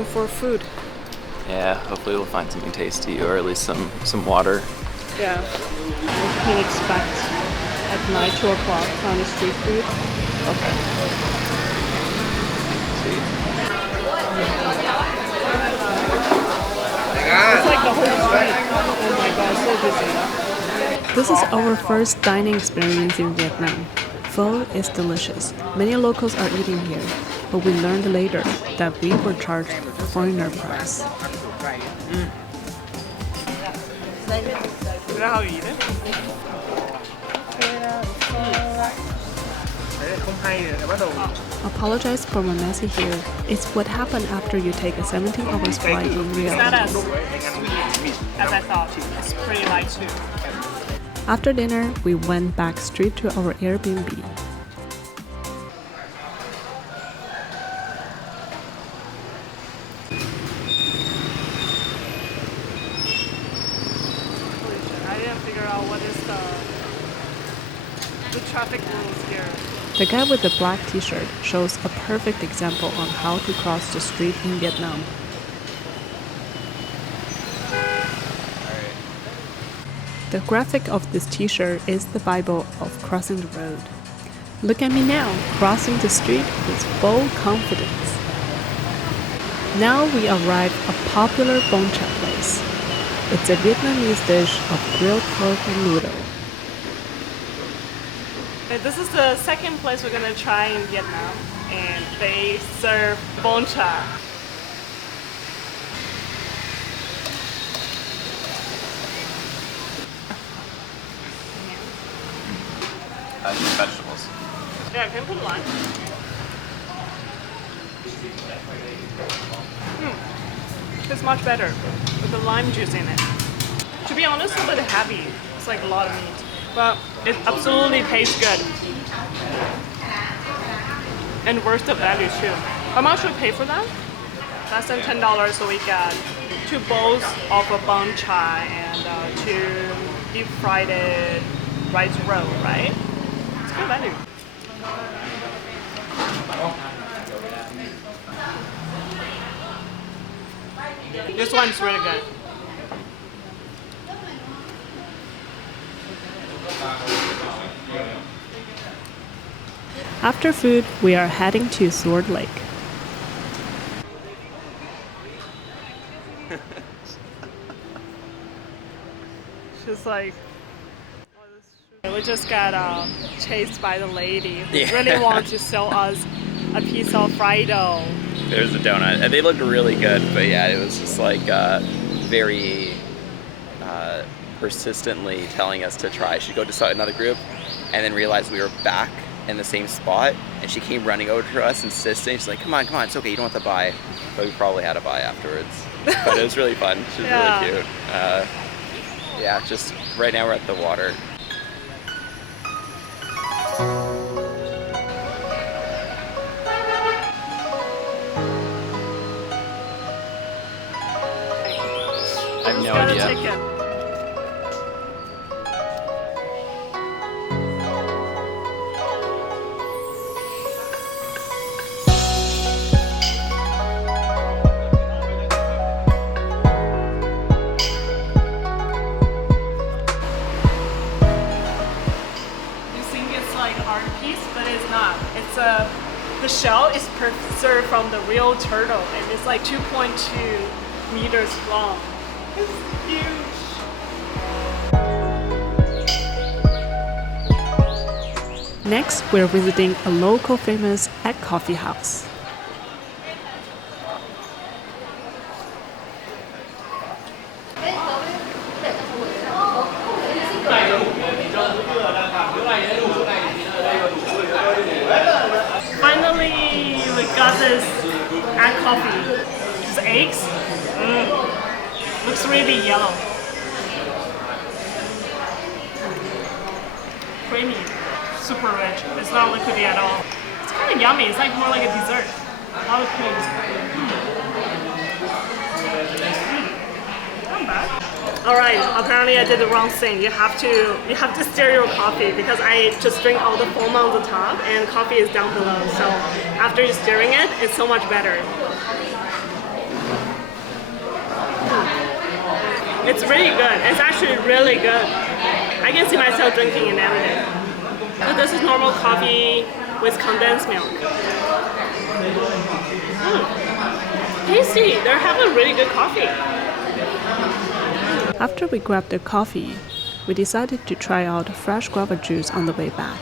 looking for food. Yeah, hopefully we'll find something tasty or at least some water. Yeah. What can you expect at night, 2 o'clock on the street food? Okay. See? It's like the whole street. Oh my god, so busy. This is our first dining experience in Vietnam. Pho is delicious. Many locals are eating here, but we learned later that we were charged foreigner price. Is that how you eat it? Apologize for my messy hair. It's what happened after you take a 17-hour flight in Rio. It's not as sweet as I thought. It's pretty light too. After dinner, we went back straight to our Airbnb. I didn't figure out what is the traffic rules here. The guy with the black t-shirt shows a perfect example on how to cross the street in Vietnam. The graphic of this t-shirt is the Bible of crossing the road. Look at me now, crossing the street with full confidence. Now we arrive at a popular bún chả place. It's a Vietnamese dish of grilled pork and noodle. This is the second place we're gonna try in Vietnam, and they serve bún chả. Vegetables. Yeah, can you put lime? It's much better with the lime juice in it. To be honest, it's a bit heavy. It's like a lot of meat, but it absolutely tastes good. And worth the value too. How much we pay for that? Less than $10, so we got 2 bowls of a bún chả and 2 deep fried rice roll, right? It's good value. This one's really good. After food, we are heading to Sword Lake. She's like, we just got chased by the lady who Yeah. really wants to sell us a piece of fried dough. There's a donut, and they looked really good, but yeah, it was just like very persistently telling us to try. She'd go to another group, and then realized we were back in the same spot, and she came running over to us, insisting. She's like, "Come on, it's okay, you don't have to buy." But we probably had to buy afterwards. But it was really fun. She was Yeah. really cute. Yeah, just right now we're at the water. I have no idea. Ticket. You think it's like an art piece, but it's not. It's the shell is preserved from the real turtle, and it's like 2.2 meters long. It's huge. Next, we're visiting a local famous egg coffee house. Finally, we got this egg coffee. Just eggs. Looks really yellow. Creamy. Super rich. It's not liquidy at all. It's kind of yummy. It's like more like a dessert. A lot of cream. Not bad. Alright, apparently I did the wrong thing. You have to stir your coffee because I just drink all the foam on the top and coffee is down below. So after you're stirring it, it's so much better. It's really good. It's actually really good. I can see myself drinking it every day. So this is normal coffee with condensed milk. Tasty. They're having really good coffee. After we grabbed the coffee, we decided to try out fresh guava juice on the way back.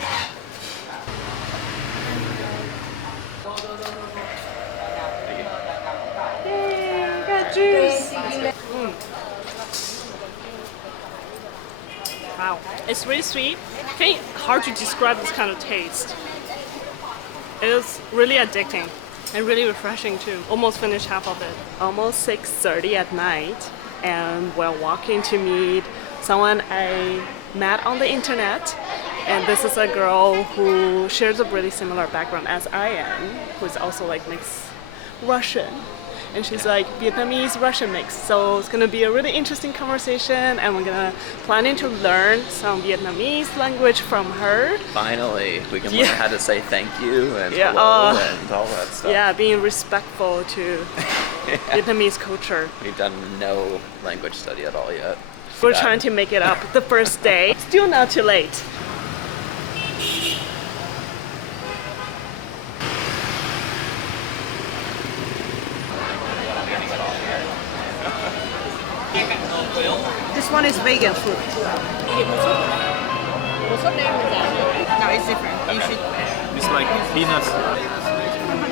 Yay, got juice! Wow, it's really sweet. Hard to describe this kind of taste. It is really addicting and really refreshing too. Almost finished half of it. Almost 6:30 at night, and we're walking to meet someone I met on the internet. And this is a girl who shares a really similar background as I am, who's also like mixed Russian. And she's like Vietnamese Russian mix. So it's gonna be a really interesting conversation, and we're planning to learn some Vietnamese language from her. Finally, we can learn how to say thank you and Yeah, hello and all that stuff. Yeah, being respectful to Vietnamese culture. We've done no language study at all yet. We're trying to make it up the first day. Still not too late. This one is vegan food. No, it's different. You should. It's like peanuts.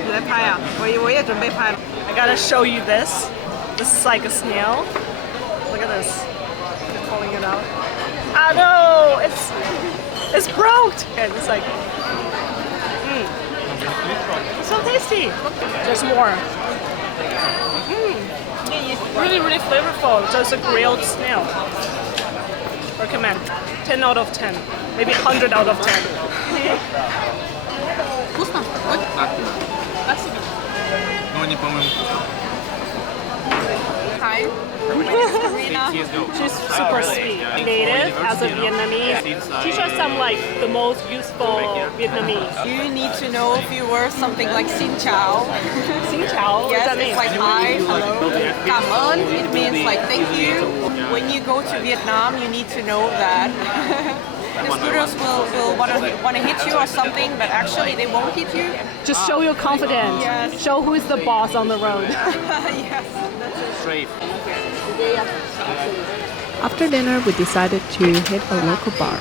你来拍啊！我也准备拍了。 I gotta show you this. This is like a snail. Look at this. They're pulling it out. Ah no! It's broke! And it's like, it's so tasty. There's more. Really, really flavorful. Just a grilled snail. Recommend. 10 out of 10. Maybe 100 out of 10. Вкусно? Спасибо. Ну, они, по-моему, Hi. She's super sweet. Native as a Vietnamese. Teach us some like the most useful Vietnamese. You need to know a few words, something like xin chào. Xin chào. What does Yes, that mean? it's like hi, hello. Cảm ơn, it means like thank you. When you go to Vietnam, you need to know that. The scooters will want to hit you or something, but actually they won't hit you. Just show your confidence. Yes. Show who is the boss on the road. Yes. straight. After dinner, we decided to hit a local bar.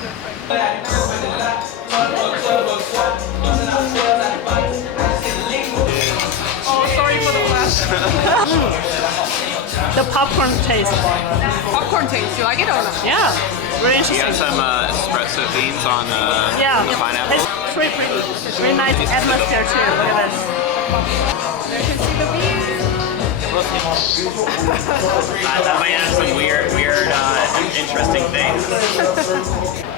Oh, sorry for the flash. The popcorn taste. Popcorn taste, you like it or not? Yeah, very You interesting. got some espresso beans on Yeah, the pineapple. it's pretty pretty. Very nice atmosphere too. Look at this. You can see the view. That might have some weird, interesting things.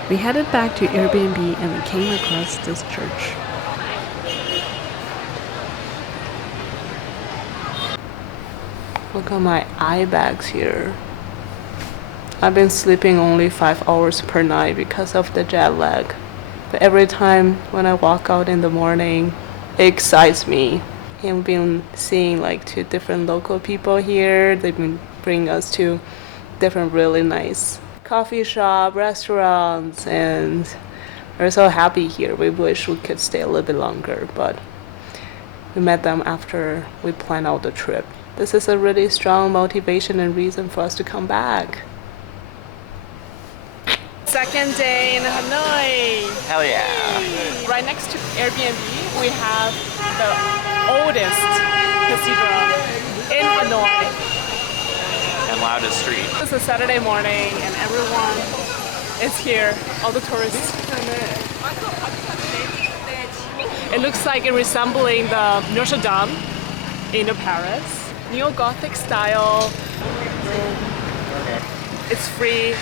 We headed back to Airbnb and we came across this church. Look at my eye bags here. I've been sleeping only 5 hours per night because of the jet lag. But every time when I walk out in the morning, it excites me. And we've been seeing like 2 different local people here. They've been bringing us to different really nice coffee shop, restaurants, and we're so happy here. We wish we could stay a little bit longer, but we met them after we planned out the trip. This is a really strong motivation and reason for us to come back. Second day in Hanoi. Hell yeah. Right next to Airbnb, we have the oldest cathedral in Hanoi. And loudest street. It's a Saturday morning and everyone is here, all the tourists. It looks like it resembling the Notre Dame in Paris. Neo-Gothic style. It's free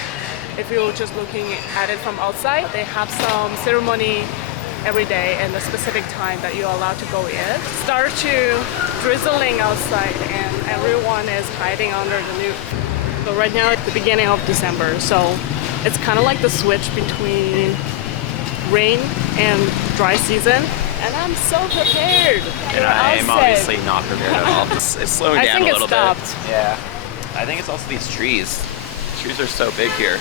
if you're just looking at it from outside. They have some ceremony every day and a specific time that you're allowed to go in. Start to drizzling outside and everyone is hiding under the roof. So right now it's the beginning of December, so it's kind of like the switch between rain and dry season. And I'm so prepared. And I'm obviously not prepared at all. It's slowing I down think a it little stopped. bit. Yeah. I think it's also these trees. Trees are so big here.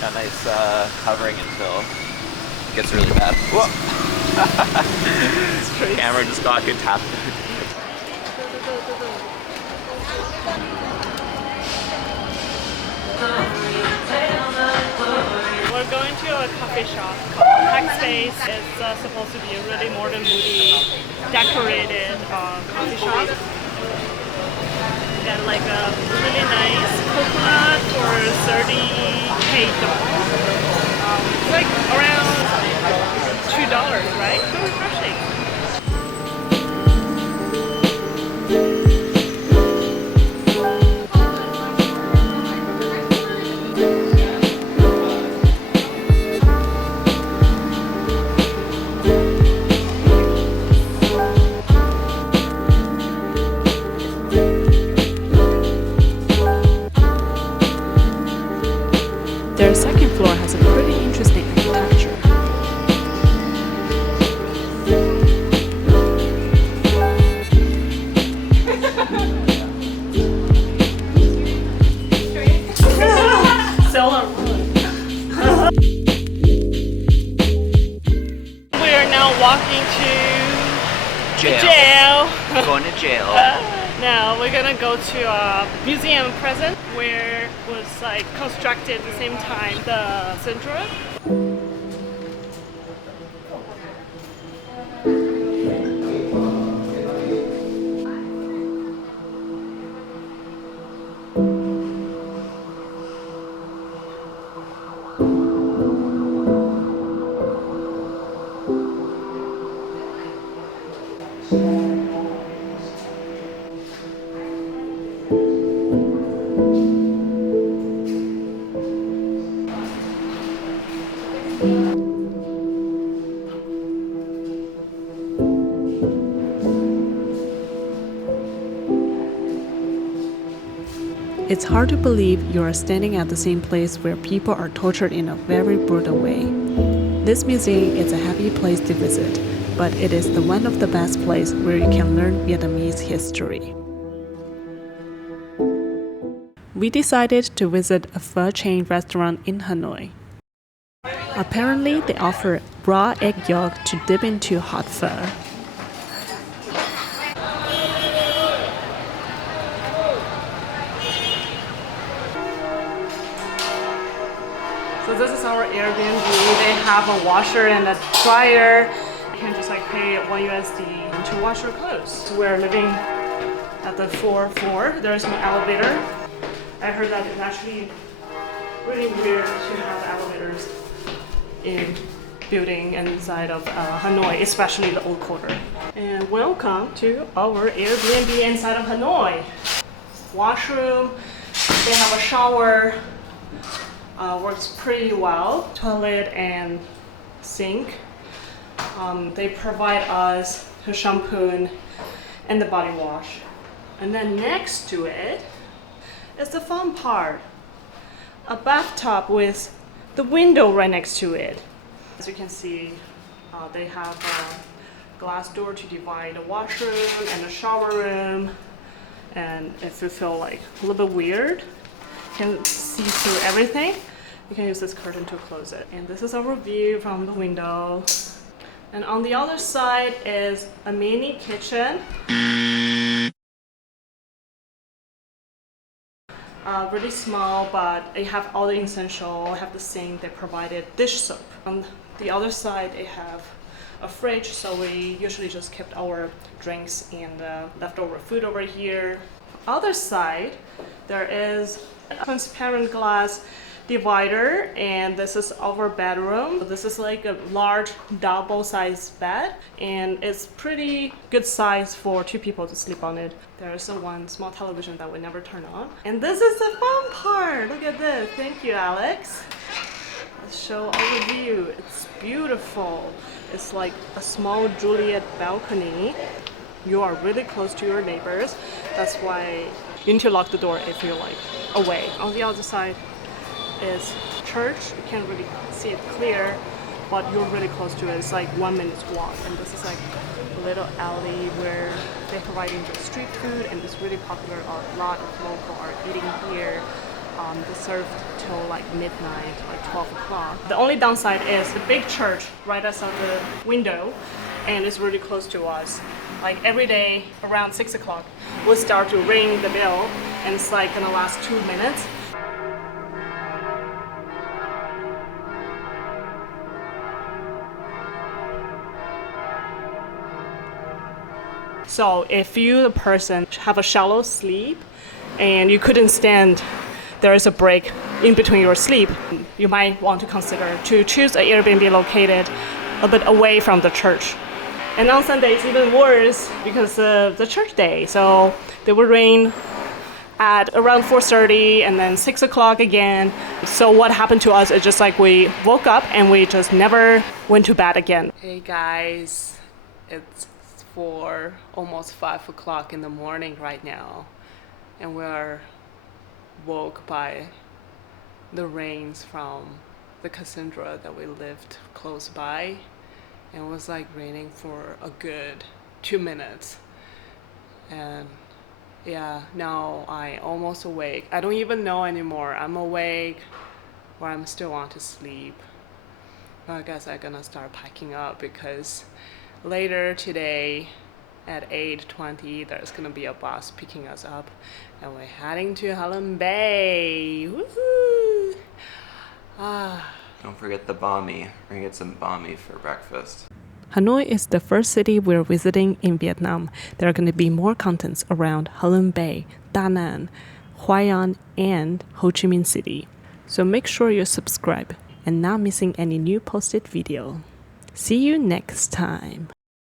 Got nice covering until it gets really bad. Whoa! Camera just got good tap. We're going to a coffee shop called 𝐻𝐸𝐴𝐻. It's supposed to be a really modern, moody, decorated coffee shop. Got like a really nice coconut for $30K. It's like around $2, right? So refreshing. Their second floor has a pretty interesting architecture. We are now walking to jail. Going to jail. Now we're gonna go to a museum prison where was like constructed at the same time the central. It's hard to believe you are standing at the same place where people are tortured in a very brutal way. This museum is a happy place to visit, but it is the one of the best places where you can learn Vietnamese history. We decided to visit a pho chain restaurant in Hanoi. Apparently, they offer raw egg yolk to dip into hot pho. So this is our Airbnb. They have a washer and a dryer. You can just like pay $1 to wash your clothes. We're living at the 4th floor. There's no elevator. I heard that it's actually really weird to have elevators in building inside of Hanoi, especially the old quarter. And welcome to our Airbnb inside of Hanoi. Washroom, they have a shower, works pretty well. Toilet and sink. They provide us the shampoo and the body wash. And then next to it is the fun part. A bathtub with the window right next to it. As you can see, they have a glass door to divide the washroom and the shower room. And if you feel like a little bit weird, you can see through everything, you can use this curtain to close it. And this is our view from the window. And on the other side is a mini kitchen. Really small, but they have all the essential. Have the sink. They provided dish soap. On the other side, they have a fridge, so we usually just kept our drinks and leftover food over here. Other side, there is a transparent glass divider, and this is our bedroom. This is like a large double-sized bed, and it's pretty good size for 2 people to sleep on it. There's one small television that we never turn on. And this is the fun part. Look at this. Thank you, Alex. Let's show all of you. It's beautiful. It's like a small Juliet balcony. You are really close to your neighbors. That's why you need to lock the door if you're like away. On the other side is church. You can't really see it clear, but you're really close to it. It's like 1 minute's walk. And this is like a little alley where they're providing the street food, and it's really popular. A lot of local are eating here. They serve till like midnight, like 12 o'clock. The only downside is the big church right outside the window, and it's really close to us. Like every day around 6 o'clock, we'll start to ring the bell, and it's like gonna last 2 minutes. So if you, the person, have a shallow sleep and you couldn't stand, there is a break in between your sleep, you might want to consider to choose an Airbnb located a bit away from the church. And on Sunday it's even worse because of the church day. So they will ring at around 4:30 and then 6 o'clock again. So what happened to us is just like we woke up and we just never went to bed again. Hey guys, it's almost 5 o'clock in the morning right now, and we're woke by the rains from the cathedral that we lived close by, and it was like raining for a good 2 minutes. And yeah, now I almost awake. I don't even know anymore. I'm awake or I'm still want to sleep. But I guess I'm gonna start packing up because later today at 8:20 there's gonna be a bus picking us up and we're heading to Halong Bay. Woohoo! Don't forget the banh mi. We're gonna get some banh mi for breakfast. Hanoi is the first city we're visiting in Vietnam. There are going to be more contents around Halong Bay, Da Nang, Hoi An, and Ho Chi Minh City. So make sure you subscribe and not missing any new posted video. See you next time.